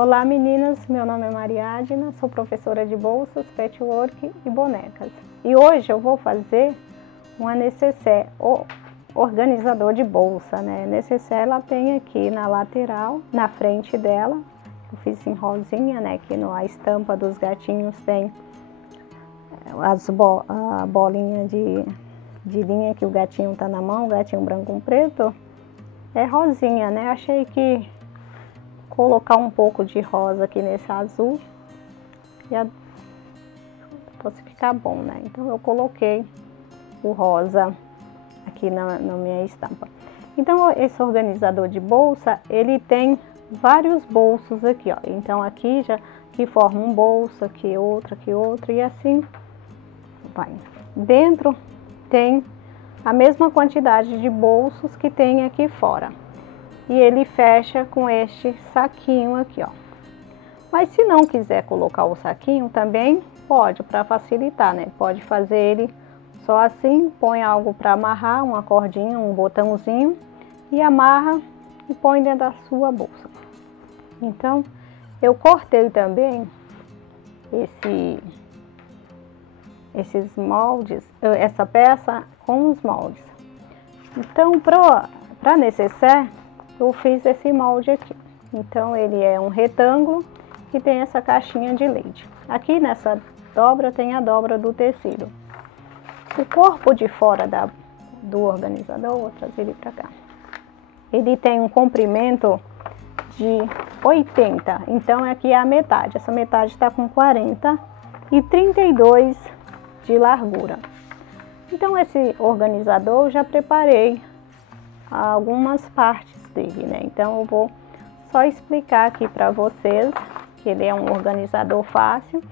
Olá meninas, meu nome é Mariadna, sou professora de bolsas, patchwork e bonecas. E hoje eu vou fazer uma nécessaire, organizador de bolsa, né? Nécessaire ela tem aqui na lateral, na frente dela, eu fiz em rosinha, né? Que a estampa dos gatinhos tem a bolinha de linha que o gatinho tá na mão, o gatinho branco com preto, é rosinha, né? Achei que colocar um pouco de rosa aqui nesse azul fosse ficar bom, né? Então eu coloquei o rosa aqui na minha estampa. Então esse organizador de bolsa, ele tem vários bolsos aqui, ó. Então aqui que forma um bolso, aqui outro e assim vai. Dentro tem a mesma quantidade de bolsos que tem aqui fora. E ele fecha com este saquinho aqui, ó. Mas se não quiser colocar o saquinho, também pode, para facilitar, né? Pode fazer ele só assim, põe algo para amarrar, uma cordinha, um botãozinho, e amarra e põe dentro da sua bolsa. Então, eu cortei também esses moldes, essa peça com os moldes. Então, para nécessaire, eu fiz esse molde aqui. Então ele é um retângulo e tem essa caixinha de leite. Aqui nessa dobra tem a dobra do tecido. O corpo de fora do organizador, vou trazer ele para cá. Ele tem um comprimento de 80, então aqui é a metade. Essa metade está com 40 e 32 de largura. Então esse organizador eu já preparei algumas partes dele, né? Então eu vou só explicar aqui para vocês que ele é um organizador fácil,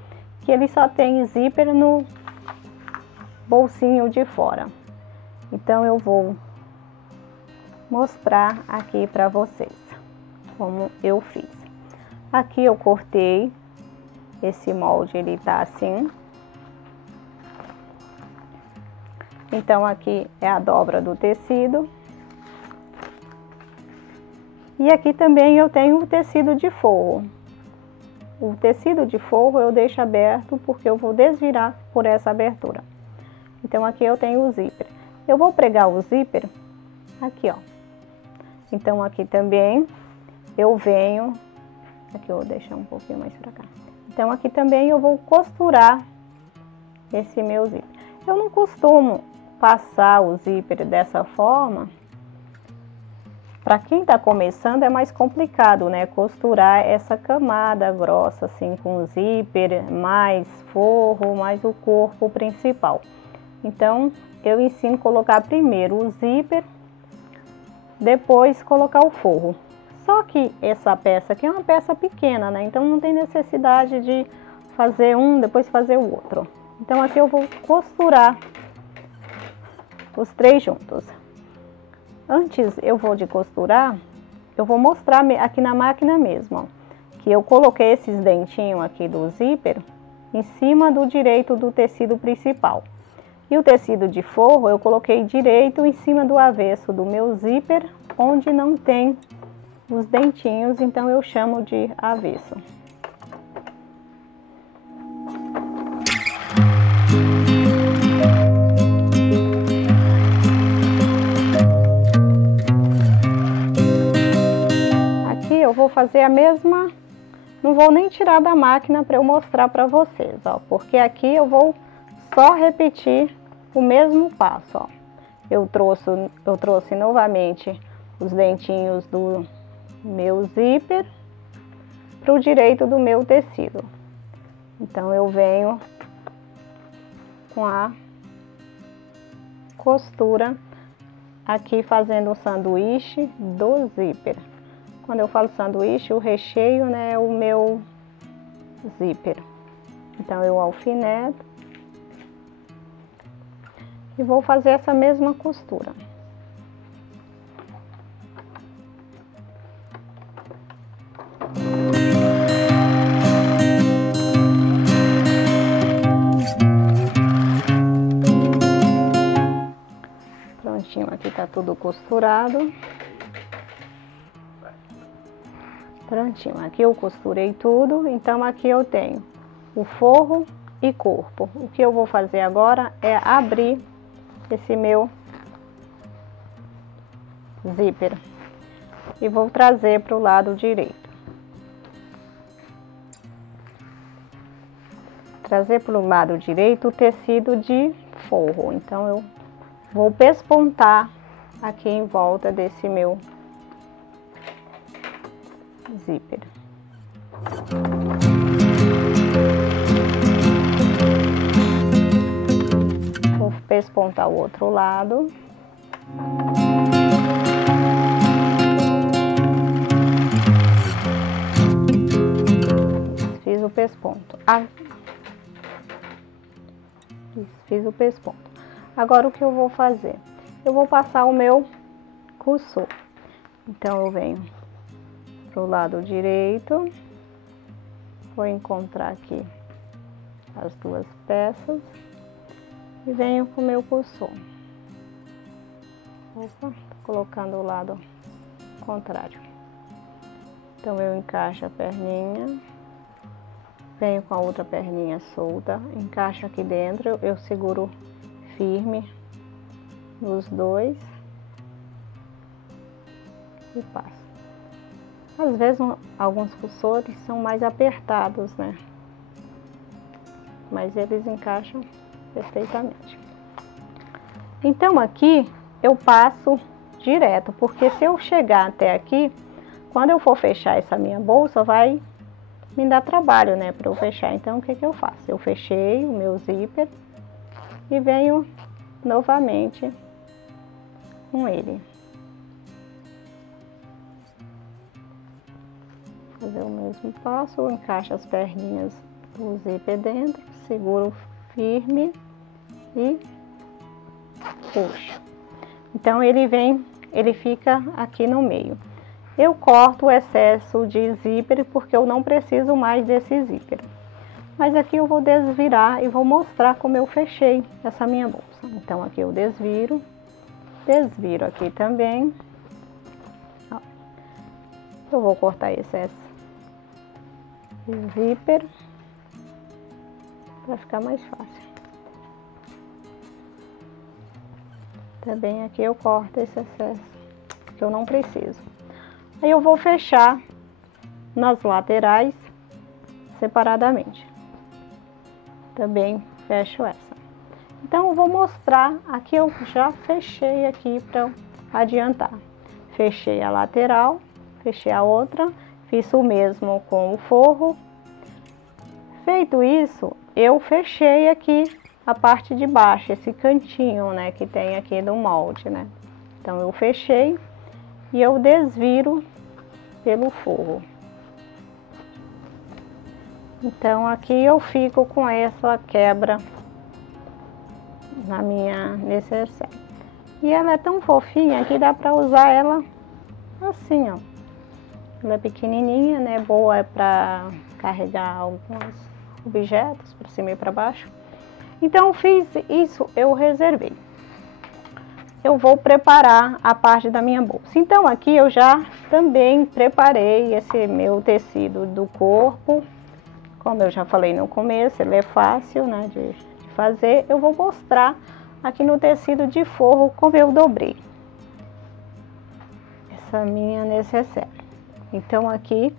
que ele só tem zíper no bolsinho de fora. Então eu vou mostrar aqui para vocês como eu fiz. Aqui eu cortei esse molde, ele tá assim. Então aqui é a dobra do tecido. E aqui também eu tenho o tecido de forro. O tecido de forro eu deixo aberto porque eu vou desvirar por essa abertura. Então aqui eu tenho o zíper. Eu vou pregar o zíper aqui, ó. Então aqui também eu venho, aqui eu vou deixar um pouquinho mais pra cá. Então aqui também eu vou costurar esse meu zíper. Eu não costumo passar o zíper dessa forma. Para quem está começando é mais complicado, né? Costurar essa camada grossa assim com zíper, mais forro, mais o corpo principal. Então eu ensino a colocar primeiro o zíper, depois colocar o forro. Só que essa peça aqui é uma peça pequena, né? Então não tem necessidade de fazer um, depois fazer o outro. Então aqui eu vou costurar os três juntos. Antes eu vou de costurar, eu vou mostrar aqui na máquina mesmo, ó, que eu coloquei esses dentinhos aqui do zíper em cima do direito do tecido principal. E o tecido de forro eu coloquei direito em cima do avesso do meu zíper, onde não tem os dentinhos, então eu chamo de avesso. Eu vou fazer a mesma, não vou nem tirar da máquina para eu mostrar para vocês, ó, porque aqui eu vou só repetir o mesmo passo, ó. Eu trouxe novamente os dentinhos do meu zíper para o direito do meu tecido. Então eu venho com a costura aqui fazendo o sanduíche do zíper. Quando eu falo sanduíche, o recheio, né, é o meu zíper. Então eu alfineto e vou fazer essa mesma costura. Prontinho, aqui tá tudo costurado. Prontinho, aqui eu costurei tudo, então aqui eu tenho o forro e corpo. O que eu vou fazer agora é abrir esse meu zíper e vou trazer para o lado direito. Trazer para o lado direito o tecido de forro, então eu vou pespontar aqui em volta desse meu zíper. Vou pespontar o outro lado. Fiz o pesponto. Fiz o pesponto. Agora o que eu vou fazer? Eu vou passar o meu cursor. Então eu venho pro lado direito, vou encontrar aqui as duas peças e venho com o meu cursor. Opa, tô colocando o lado contrário. Então eu encaixo a perninha, venho com a outra perninha solta, encaixo aqui dentro, eu seguro firme nos dois e passo. Às vezes alguns cursores são mais apertados, né? Mas eles encaixam perfeitamente. Então aqui eu passo direto, porque se eu chegar até aqui, quando eu for fechar essa minha bolsa, vai me dar trabalho, né, para eu fechar. Então o que que eu faço? Eu fechei o meu zíper e venho novamente com ele. Fazer o mesmo passo, encaixo as perninhas do zíper dentro, seguro firme e puxo. Então ele fica aqui no meio. Eu corto o excesso de zíper porque eu não preciso mais desse zíper. Mas aqui eu vou desvirar e vou mostrar como eu fechei essa minha bolsa. Então aqui eu desviro aqui também. Ó. Eu vou cortar esse excesso de zíper para ficar mais fácil. Também aqui eu corto esse excesso que eu não preciso. Aí eu vou fechar nas laterais separadamente. Também fecho essa. Então eu vou mostrar, aqui eu já fechei aqui para adiantar. Fechei a lateral, fechei a outra, fiz o mesmo com o forro. Feito isso, eu fechei aqui a parte de baixo, esse cantinho, né, que tem aqui do molde, né. Então eu fechei e eu desviro pelo forro. Então aqui eu fico com essa quebra na minha necessaire. E ela é tão fofinha que dá para usar ela assim, ó. Ela é pequenininha, né, boa para carregar alguns objetos para cima e para baixo. Então fiz isso, eu reservei. Eu vou preparar a parte da minha bolsa. Então aqui eu já também preparei esse meu tecido do corpo. Como eu já falei no começo, ele é fácil, né, de fazer. Eu vou mostrar aqui no tecido de forro como eu dobrei essa minha necessaire. Então aqui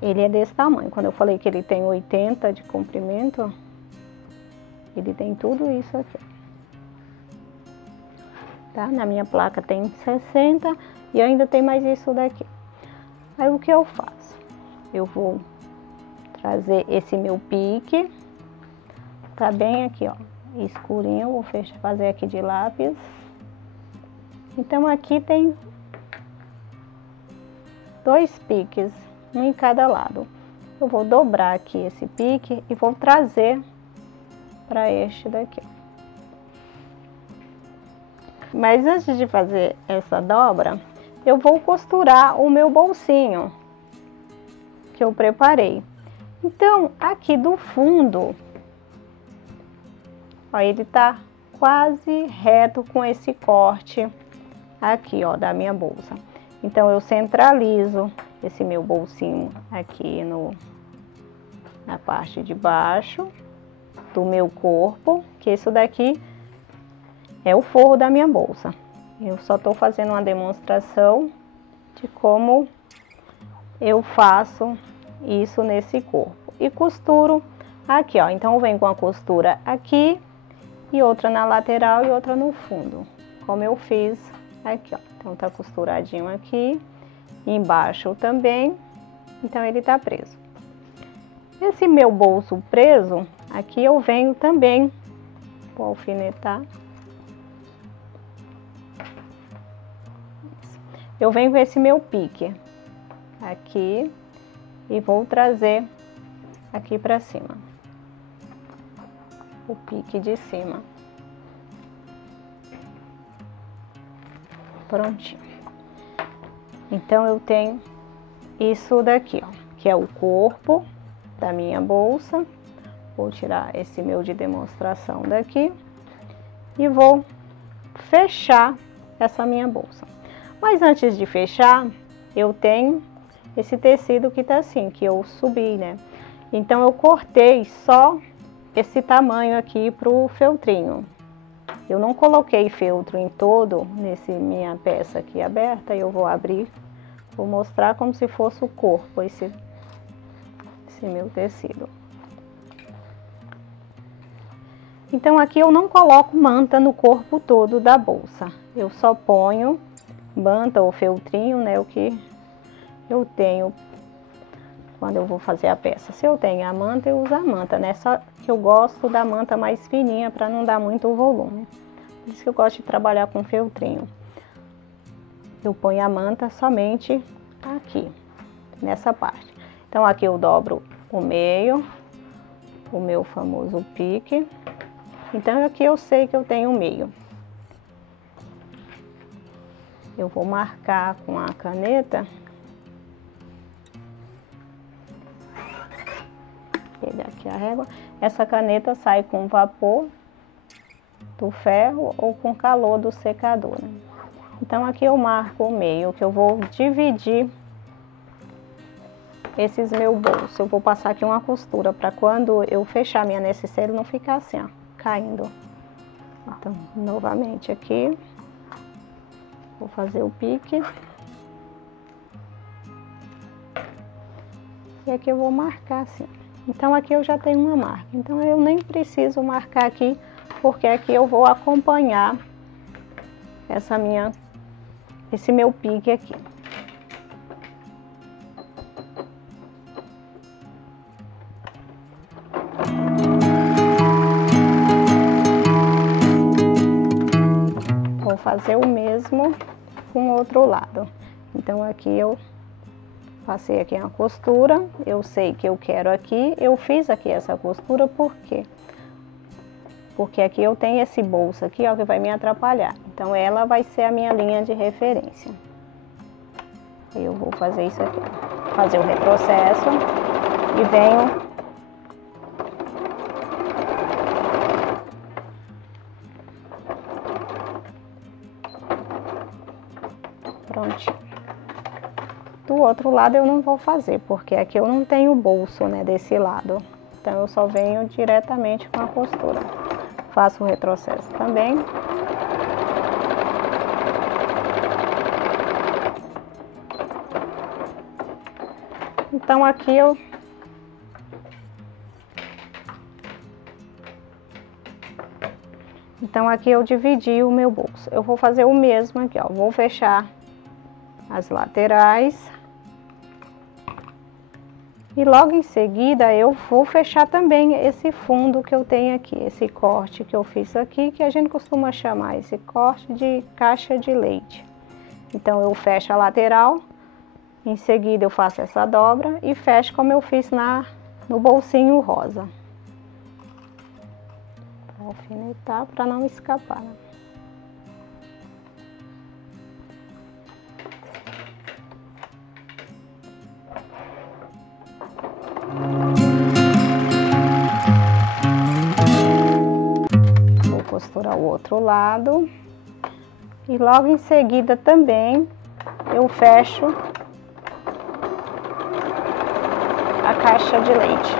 ele é desse tamanho. Quando eu falei que ele tem 80 de comprimento, ele tem tudo isso aqui. Tá? Na minha placa tem 60 e ainda tem mais isso daqui. Aí o que eu faço? Eu vou trazer esse meu pique, tá bem aqui, ó, escurinho, vou fazer aqui de lápis. Então aqui tem 2 piques, um em cada lado. Eu vou dobrar aqui esse pique e vou trazer para este daqui. Mas antes de fazer essa dobra, eu vou costurar o meu bolsinho que eu preparei. Então, aqui do fundo, ó, ele tá quase reto com esse corte aqui, ó, da minha bolsa. Então, eu centralizo esse meu bolsinho aqui na parte de baixo do meu corpo, que isso daqui é o forro da minha bolsa. Eu só estou fazendo uma demonstração de como eu faço isso nesse corpo. E costuro aqui, ó. Então eu venho com a costura aqui e outra na lateral e outra no fundo, como eu fiz aqui, ó. Então tá costuradinho aqui, embaixo também, então ele tá preso. Esse meu bolso preso, aqui eu venho também, vou alfinetar. Eu venho com esse meu pique aqui e vou trazer aqui pra cima, o pique de cima. Prontinho. Então eu tenho isso daqui, ó, que é o corpo da minha bolsa. Vou tirar esse meu de demonstração daqui e vou fechar essa minha bolsa. Mas antes de fechar, eu tenho esse tecido que tá assim, que eu subi, né? Então eu cortei só esse tamanho aqui pro feltrinho. Eu não coloquei feltro em todo nesse minha peça aqui aberta. Eu vou abrir, vou mostrar como se fosse o corpo, esse meu tecido. Então aqui eu não coloco manta no corpo todo da bolsa. Eu só ponho manta ou feltrinho, né, o que eu tenho quando eu vou fazer a peça. Se eu tenho a manta, eu uso a manta, né, só que eu gosto da manta mais fininha para não dar muito volume. Por isso que eu gosto de trabalhar com feltrinho. Eu ponho a manta somente aqui, nessa parte. Então aqui eu dobro o meio, o meu famoso pique. Então aqui eu sei que eu tenho o meio. Eu vou marcar com a caneta. Pegar aqui a régua. Essa caneta sai com vapor do ferro ou com calor do secador, né? Então aqui eu marco o meio, que eu vou dividir esses meus bolsos. Eu vou passar aqui uma costura para quando eu fechar minha necessaire não ficar assim, ó, caindo. Então, novamente aqui. Vou fazer o pique. E aqui eu vou marcar assim. Então aqui eu já tenho uma marca. Então eu nem preciso marcar aqui, porque aqui eu vou acompanhar esse meu pique aqui. Vou fazer o mesmo com o outro lado. Então aqui eu passei aqui uma costura, eu sei que eu quero aqui, eu fiz aqui essa costura por quê? Porque aqui eu tenho esse bolso aqui, ó, que vai me atrapalhar. Então ela vai ser a minha linha de referência. Eu vou fazer isso aqui, fazer o retrocesso e venho prontinho. Do outro lado eu não vou fazer, porque aqui eu não tenho bolso, né, desse lado. Então eu só venho diretamente com a costura. Faço o retrocesso também. Então aqui eu dividi o meu bolso. Eu vou fazer o mesmo aqui, ó. Vou fechar as laterais. E logo em seguida eu vou fechar também esse fundo que eu tenho aqui, esse corte que eu fiz aqui, que a gente costuma chamar esse corte de caixa de leite. Então eu fecho a lateral, em seguida eu faço essa dobra e fecho como eu fiz no bolsinho rosa. Para alfinetar, para não escapar, né? Vou costurar o outro lado e logo em seguida também eu fecho caixa de leite.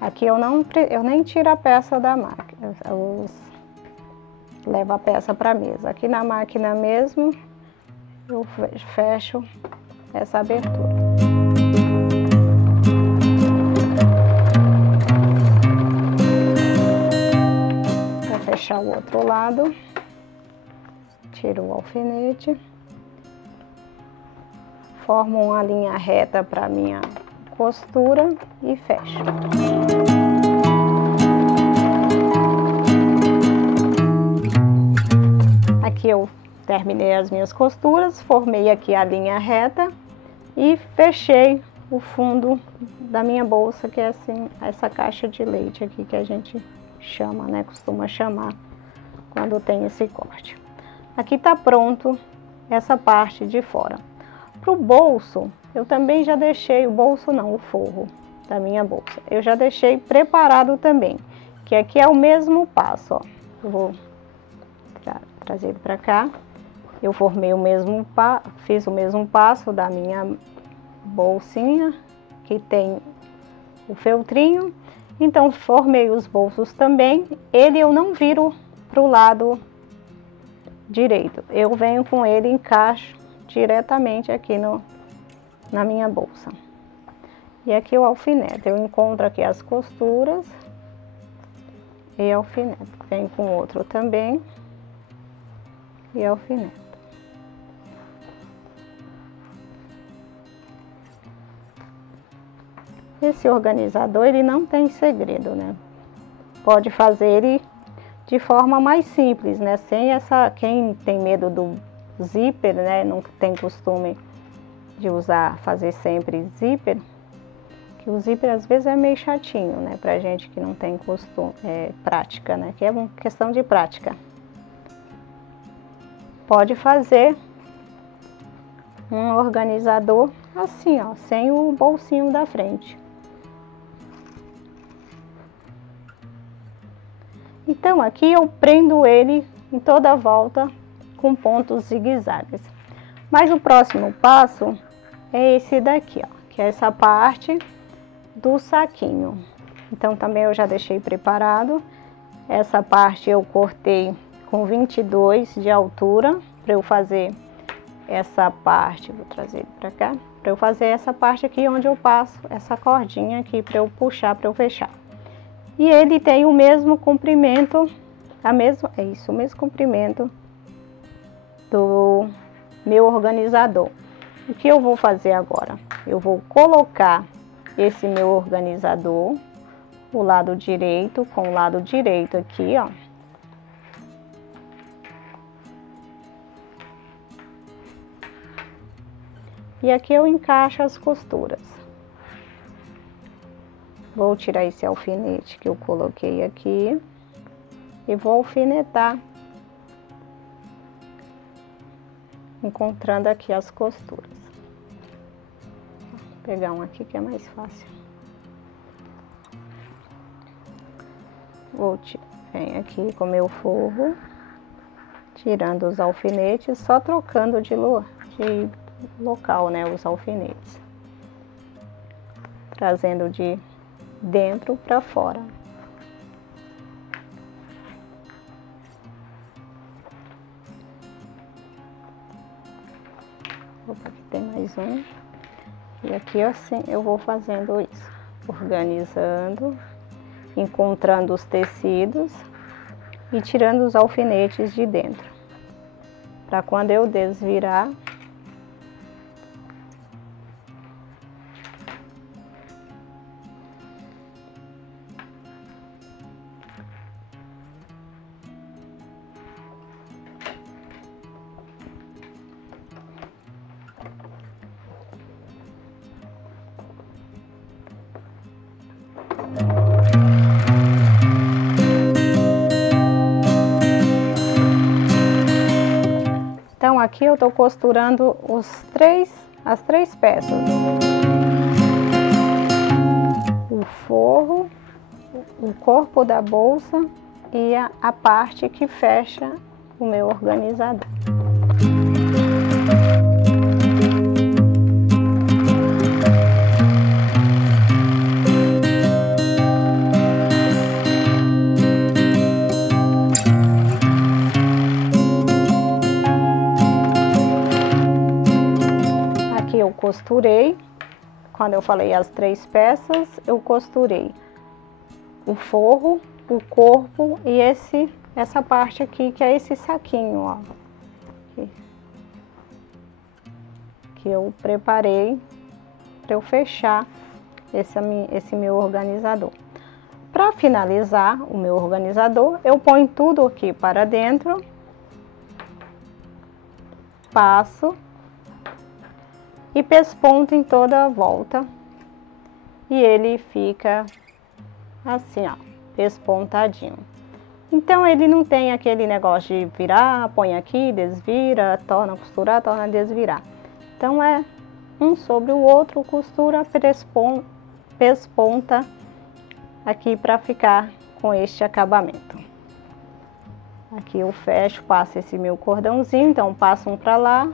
Aqui eu nem tiro a peça da máquina, eu levo a peça para a mesa. Aqui na máquina mesmo, eu fecho essa abertura. Vou fechar o outro lado, tiro o alfinete, formo uma linha reta para minha costura e fecho. Aqui eu terminei as minhas costuras, formei aqui a linha reta e fechei o fundo da minha bolsa, que é assim, essa caixa de leite aqui que a gente chama, né? Costuma chamar quando tem esse corte. Aqui tá pronto essa parte de fora. Pro bolso, eu também já deixei, o bolso não, o forro da minha bolsa, eu já deixei preparado também, que aqui é o mesmo passo, ó. Eu vou trazer ele para cá. Eu formei o mesmo fiz o mesmo passo da minha bolsinha, que tem o feltrinho. Então, formei os bolsos também. Ele eu não viro pro lado direito, eu venho com ele, encaixo diretamente aqui na minha bolsa. E aqui o alfinete, eu encontro aqui as costuras e alfinete. Venho com outro também e alfinete. Esse organizador, ele não tem segredo, né? Pode fazer ele de forma mais simples, né? Sem essa, quem tem medo do zíper, né? Não tem costume de fazer sempre zíper, que o zíper às vezes é meio chatinho, né? Pra gente que não tem costume, prática, né? Que é uma questão de prática. Pode fazer um organizador assim, ó, sem o bolsinho da frente. Então aqui eu prendo ele em toda a volta com pontos zigue-zagues. Mas o próximo passo é esse daqui, ó, que é essa parte do saquinho. Então também eu já deixei preparado. Essa parte eu cortei com 22 de altura para eu fazer essa parte. Vou trazer ele para cá, para eu fazer essa parte aqui onde eu passo essa cordinha aqui para eu puxar, para eu fechar. E ele tem o mesmo comprimento, o mesmo comprimento do meu organizador. O que eu vou fazer agora? Eu vou colocar esse meu organizador, o lado direito com o lado direito aqui, ó. E aqui eu encaixo as costuras. Vou tirar esse alfinete que eu coloquei aqui e vou alfinetar, encontrando aqui as costuras. Vou pegar um aqui que é mais fácil. Venho aqui com o meu forro, tirando os alfinetes, só trocando de local, né, os alfinetes. Trazendo de dentro para fora. Opa, aqui tem mais um. E aqui assim eu vou fazendo isso, organizando, encontrando os tecidos e tirando os alfinetes de dentro, para quando eu desvirar, então aqui eu tô costurando as três peças. O forro, o corpo da bolsa e a parte que fecha o meu organizador. Eu costurei, quando eu falei as 3 peças, eu costurei o forro, o corpo e essa parte aqui, que é esse saquinho, ó, que eu preparei para eu fechar esse meu organizador. Para finalizar o meu organizador, eu ponho tudo aqui para dentro, passo e pesponto em toda a volta, e ele fica assim, ó, pespontadinho. Então ele não tem aquele negócio de virar, põe aqui, desvira, torna a costurar, torna a desvirar. Então é um sobre o outro, costura, pesponta aqui para ficar com este acabamento. Aqui eu fecho, passo esse meu cordãozinho, então passo um para lá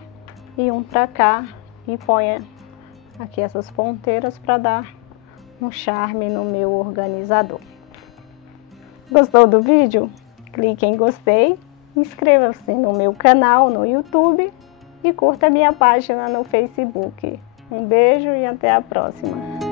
e um para cá, e ponho aqui essas ponteiras para dar um charme no meu organizador. Gostou do vídeo? Clique em gostei, inscreva-se no meu canal no YouTube e curta a minha página no Facebook. Um beijo e até a próxima!